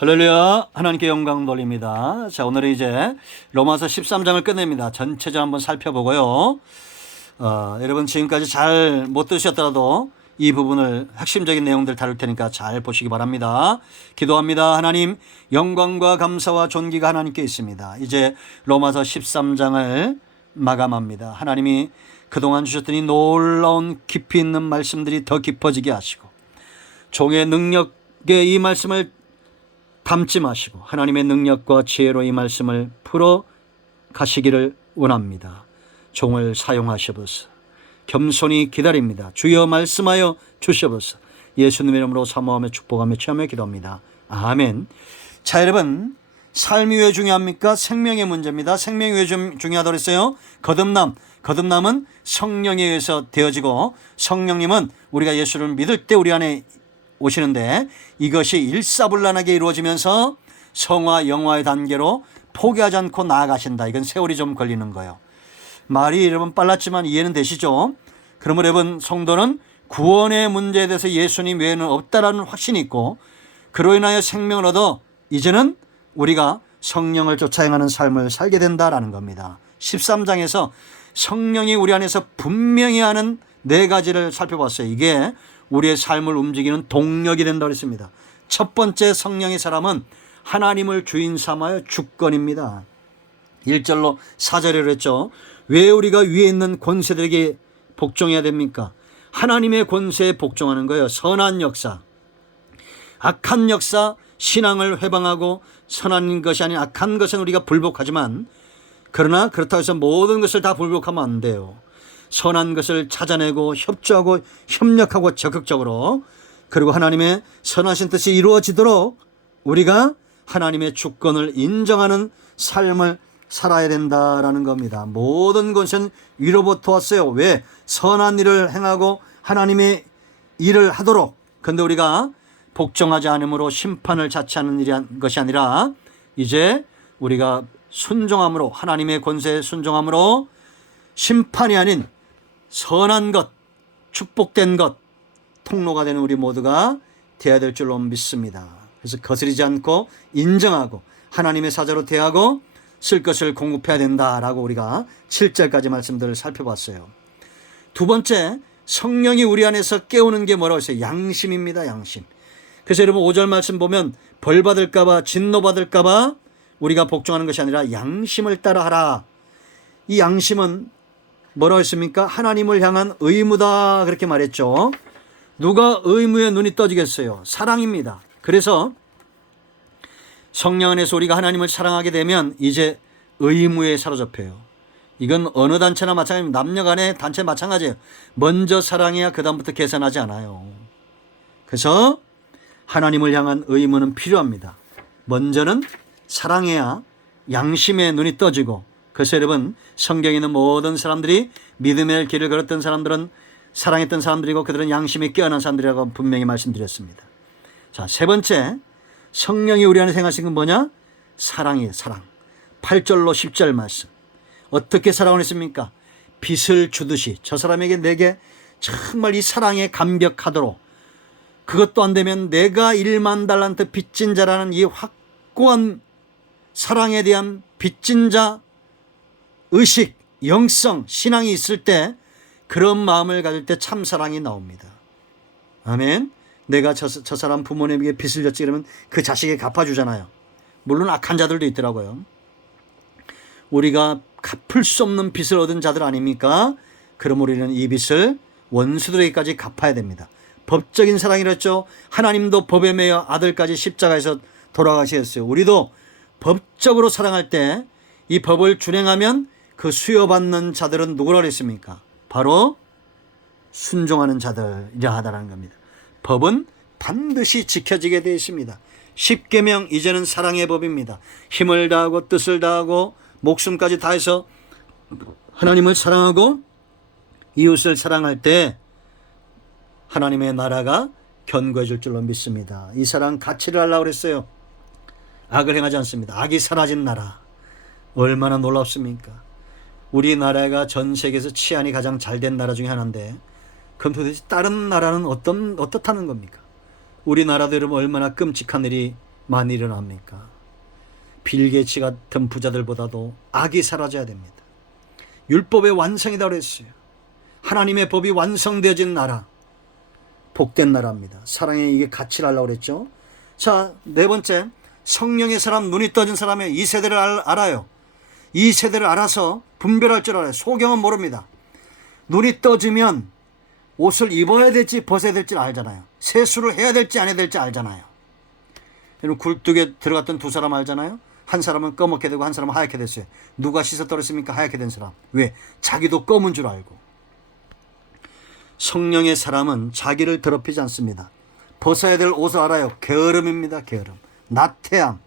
할렐루야, 하나님께 영광 돌립니다. 자, 오늘은 이제 로마서 13장을 끝냅니다. 전체적으로 한번 살펴보고요. 여러분 지금까지 잘 못 들으셨더라도 이 부분을 핵심적인 내용들 다룰 테니까 잘 보시기 바랍니다. 기도합니다. 하나님, 영광과 감사와 존귀가 하나님께 있습니다. 이제 로마서 13장을 마감합니다. 하나님이 그동안 주셨던 이 놀라운 깊이 있는 말씀들이 더 깊어지게 하시고 종의 능력에 이 말씀을 담지 마시고 하나님의 능력과 지혜로 이 말씀을 풀어 가시기를 원합니다. 종을 사용하셔보소. 겸손히 기다립니다. 주여 말씀하여 주셔보소. 예수님의 이름으로 사모하며 축복하며 취하며 기도합니다. 아멘. 자, 여러분, 삶이 왜 중요합니까? 생명의 문제입니다. 생명이 왜 중요하다고 그랬어요? 거듭남은 성령에 의해서 되어지고, 성령님은 우리가 예수를 믿을 때 우리 안에 오시는데, 이것이 일사불란하게 이루어지면서 성화 영화의 단계로 포기하지 않고 나아가신다. 이건 세월이 좀 걸리는 거예요. 말이 여러분 빨랐지만 이해는 되시죠? 그러면 여러분, 성도는 구원의 문제에 대해서 예수님 외에는 없다라는 확신이 있고, 그로 인하여 생명을 얻어 이제는 우리가 성령을 쫓아 행하는 삶을 살게 된다라는 겁니다. 13장에서 성령이 우리 안에서 분명히 하는 네 가지를 살펴봤어요. 이게 우리의 삶을 움직이는 동력이 된다고 했습니다. 첫 번째, 성령의 사람은 하나님을 주인 삼아요 주권입니다. 1절로 4절에 그랬죠. 왜 우리가 위에 있는 권세들에게 복종해야 됩니까? 하나님의 권세에 복종하는 거예요. 선한 역사, 악한 역사, 신앙을 회방하고 선한 것이 아닌 악한 것은 우리가 불복하지만, 그러나 그렇다고 해서 모든 것을 다 불복하면 안 돼요. 선한 것을 찾아내고 협조하고 협력하고 적극적으로, 그리고 하나님의 선하신 뜻이 이루어지도록 우리가 하나님의 주권을 인정하는 삶을 살아야 된다라는 겁니다. 모든 것은 위로부터 왔어요. 왜? 선한 일을 행하고 하나님의 일을 하도록. 그런데 우리가 복종하지 않음으로 심판을 자처하는 것이 아니라, 이제 우리가 순종함으로, 하나님의 권세에 순종함으로 심판이 아닌 선한 것, 축복된 것, 통로가 되는 우리 모두가 되어야 될 줄로 믿습니다. 그래서 거스르지 않고 인정하고 하나님의 사자로 대하고 쓸 것을 공급해야 된다라고 우리가 7절까지 말씀들을 살펴봤어요. 두 번째, 성령이 우리 안에서 깨우는 게 뭐라고 했어요? 양심입니다. 양심. 그래서 여러분 5절 말씀 보면 벌 받을까 봐, 진노 받을까 봐 우리가 복종하는 것이 아니라 양심을 따라 하라. 이 양심은 뭐라고 했습니까? 하나님을 향한 의무다, 그렇게 말했죠. 누가 의무에 눈이 떠지겠어요? 사랑입니다. 그래서 성령 안에서 우리가 하나님을 사랑하게 되면 이제 의무에 사로잡혀요. 이건 어느 단체나 마찬가지입니다. 남녀 간의 단체 마찬가지예요. 먼저 사랑해야 그 다음부터 계산하지 않아요. 그래서 하나님을 향한 의무는 필요합니다. 먼저는 사랑해야 양심의 눈이 떠지고, 그래서 여러분, 성경에 있는 모든 사람들이 믿음의 길을 걸었던 사람들은 사랑했던 사람들이고, 그들은 양심이 깨어난 사람들이라고 분명히 말씀드렸습니다. 자, 세 번째, 성령이 우리 안에 행하신 건 뭐냐? 사랑이에요. 사랑. 8절로 10절 말씀. 어떻게 사랑을 했습니까? 빛을 주듯이 저 사람에게 내게 정말 이 사랑에 감격하도록, 그것도 안 되면 내가 1만 달란트 빚진 자라는 이 확고한 사랑에 대한 빚진 자 의식, 영성, 신앙이 있을 때, 그런 마음을 가질 때 참 사랑이 나옵니다. 아멘. 내가 저 사람 부모님에게 빚을 졌지 그러면 그 자식에게 갚아주잖아요. 물론 악한 자들도 있더라고요. 우리가 갚을 수 없는 빚을 얻은 자들 아닙니까? 그럼 우리는 이 빚을 원수들에게까지 갚아야 됩니다. 법적인 사랑이랬죠. 하나님도 법에 매여 아들까지 십자가에서 돌아가셨어요. 우리도 법적으로 사랑할 때 이 법을 준행하면 그 수여받는 자들은 누구라 그랬습니까? 바로 순종하는 자들이라 하다는 겁니다. 법은 반드시 지켜지게 되어 있습니다. 십계명, 이제는 사랑의 법입니다. 힘을 다하고 뜻을 다하고 목숨까지 다해서 하나님을 사랑하고 이웃을 사랑할 때 하나님의 나라가 견고해 줄 줄로 믿습니다. 이 사랑 가치를 하려고 그랬어요. 악을 행하지 않습니다. 악이 사라진 나라. 얼마나 놀랍습니까? 우리나라가 전 세계에서 치안이 가장 잘된 나라 중에 하나인데, 그럼 도대체 다른 나라는 어떻다는 겁니까? 우리나라도 여러분 얼마나 끔찍한 일이 일어납니까? 빌 게이츠 같은 부자들보다도 악이 사라져야 됩니다. 율법의 완성이다 그랬어요. 하나님의 법이 완성되어진 나라, 복된 나라입니다. 사랑에 이게 가치를 하려고 그랬죠. 자, 네 번째, 성령의 사람, 눈이 떠진 사람의 이 세대를 알아요. 이 세대를 알아서 분별할 줄 알아요. 소경은 모릅니다. 눈이 떠지면 옷을 입어야 될지 벗어야 될지 알잖아요. 세수를 해야 될지 안 해야 될지 알잖아요. 여러분, 굴뚝에 들어갔던 두 사람 알잖아요. 한 사람은 검게 되고 한 사람은 하얗게 됐어요. 누가 씻어 떨었습니까? 하얗게 된 사람. 왜? 자기도 검은 줄 알고. 성령의 사람은 자기를 더럽히지 않습니다. 벗어야 될 옷을 알아요. 게으름입니다. 게으름. 나태함.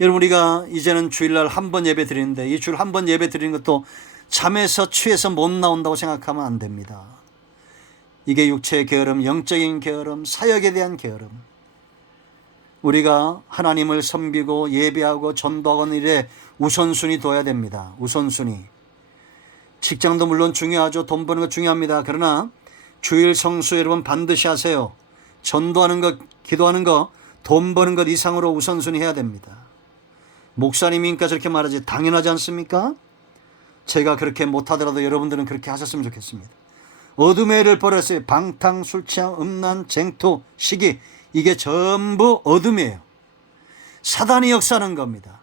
여러분, 우리가 이제는 주일날 한 번 예배 드리는데 이 주일 한 번 예배 드리는 것도 잠에서 취해서 못 나온다고 생각하면 안 됩니다. 이게 육체의 게으름, 영적인 게으름, 사역에 대한 게으름. 우리가 하나님을 섬기고 예배하고 전도하는 일에 우선순위 둬야 됩니다. 우선순위. 직장도 물론 중요하죠. 돈 버는 거 중요합니다. 그러나 주일 성수 여러분 반드시 하세요. 전도하는 것, 기도하는 것, 돈 버는 것 이상으로 우선순위 해야 됩니다. 목사님이니까 저렇게 말하지 당연하지 않습니까? 제가 그렇게 못하더라도 여러분들은 그렇게 하셨으면 좋겠습니다. 어둠의 일을 벌였어요. 방탕, 술 취함, 음란, 쟁투, 시기, 이게 전부 어둠이에요. 사단이 역사하는 겁니다.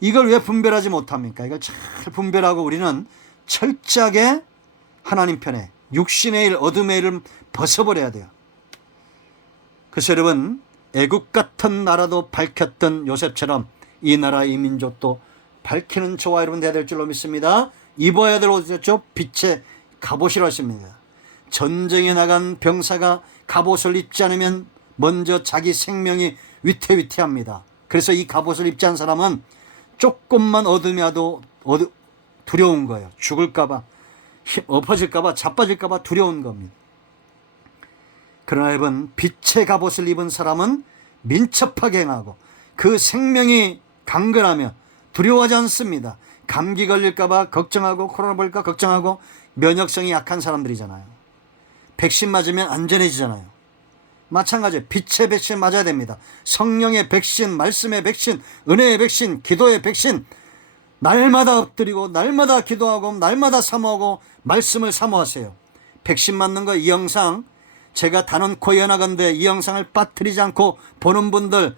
이걸 왜 분별하지 못합니까? 이걸 잘 분별하고 우리는 철저하게 하나님 편에 육신의 일, 어둠의 일을 벗어버려야 돼요. 그래서 여러분, 애국 같은 나라도 밝혔던 요셉처럼 이 나라, 이 민족도 밝히는 저와 여러분 돼야 될 줄로 믿습니다. 입어야 될 옷이었죠. 빛의 갑옷이라고 했습니다. 전쟁에 나간 병사가 갑옷을 입지 않으면 먼저 자기 생명이 위태위태합니다. 그래서 이 갑옷을 입지 않은 사람은 조금만 어둠이 와도 두려운 거예요. 죽을까봐, 엎어질까봐, 자빠질까봐 두려운 겁니다. 그러나 여러분, 빛의 갑옷을 입은 사람은 민첩하게 행하고 그 생명이 강건하며 두려워하지 않습니다. 감기 걸릴까봐 걱정하고 코로나 걸릴까 걱정하고 면역성이 약한 사람들이잖아요. 백신 맞으면 안전해지잖아요. 마찬가지예요. 빛의 백신 맞아야 됩니다. 성령의 백신, 말씀의 백신, 은혜의 백신, 기도의 백신, 날마다 엎드리고 날마다 기도하고 날마다 사모하고 말씀을 사모하세요. 백신 맞는 거 이 영상 제가 단언코 예언하건대 이 영상을 빠뜨리지 않고 보는 분들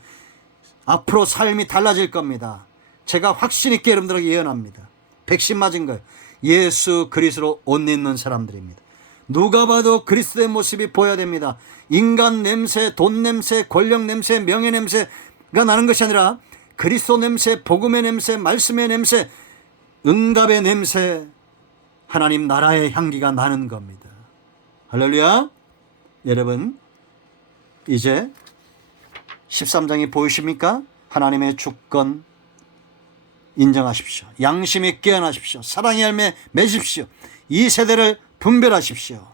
앞으로 삶이 달라질 겁니다. 제가 확신 있게 여러분들에게 예언합니다. 백신 맞은 거예요. 예수 그리스도로 옷 입는 사람들입니다. 누가 봐도 그리스도의 모습이 보여야 됩니다. 인간 냄새, 돈 냄새, 권력 냄새, 명예 냄새가 나는 것이 아니라 그리스도 냄새, 복음의 냄새, 말씀의 냄새, 응답의 냄새, 하나님 나라의 향기가 나는 겁니다. 할렐루야. 여러분, 이제 13장이 보이십니까? 하나님의 주권 인정하십시오. 양심에 깨어나십시오. 사랑의 열매 맺으십시오. 이 세대를 분별하십시오.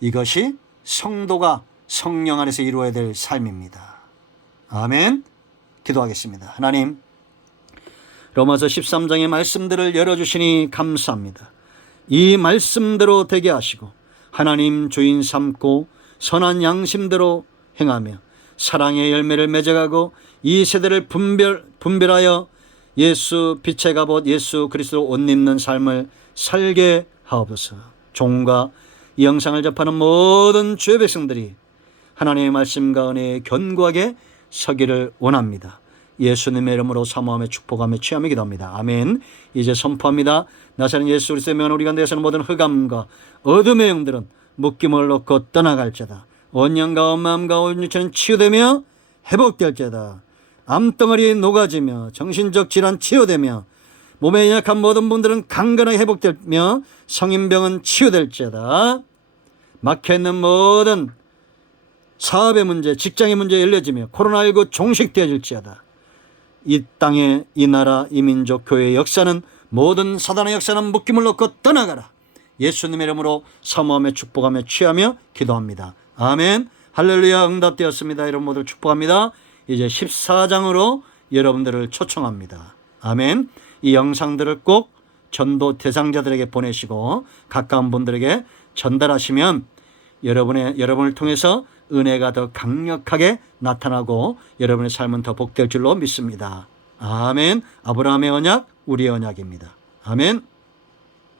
이것이 성도가 성령 안에서 이루어야 될 삶입니다. 아멘. 기도하겠습니다. 하나님, 로마서 13장의 말씀들을 열어주시니 감사합니다. 이 말씀대로 되게 하시고 하나님 주인 삼고 선한 양심대로 행하며 사랑의 열매를 맺어가고 이 세대를 분별하여 예수 빛의 갑옷 예수 그리스도 옷 입는 삶을 살게 하옵소서. 종과 이 영상을 접하는 모든 주의 백성들이 하나님의 말씀과 은혜에 견고하게 서기를 원합니다. 예수님의 이름으로 사모하며 축복하며 취하며 기도합니다. 아멘. 이제 선포합니다. 나사렛 예수 그리스도의 명으로 우리 가운데 사는 모든 흑암과 어둠의 영들은 묶임을 놓고 떠나갈지어다. 온 영과 온 마음과 온 육체는 치유되며 회복될지어다. 암덩어리 녹아지며 정신적 질환 치유되며 몸에 연약한 모든 분들은 강건하게 회복되며 성인병은 치유될지어다. 막혀있는 모든 사업의 문제, 직장의 문제 열려지며 코로나19 종식되어질지어다. 이 땅에 이 나라 이 민족 교회의 역사는 모든 사단의 역사는 묶임을 놓고 떠나가라. 예수님의 이름으로 사모하며 축복하며 취하며 기도합니다. 아멘. 할렐루야. 응답되었습니다. 여러분 모두 축복합니다. 이제 14장으로 여러분들을 초청합니다. 아멘. 이 영상들을 꼭 전도 대상자들에게 보내시고 가까운 분들에게 전달하시면 여러분을 통해서 은혜가 더 강력하게 나타나고 여러분의 삶은 더 복될 줄로 믿습니다. 아멘. 아브라함의 언약, 우리의 언약입니다. 아멘.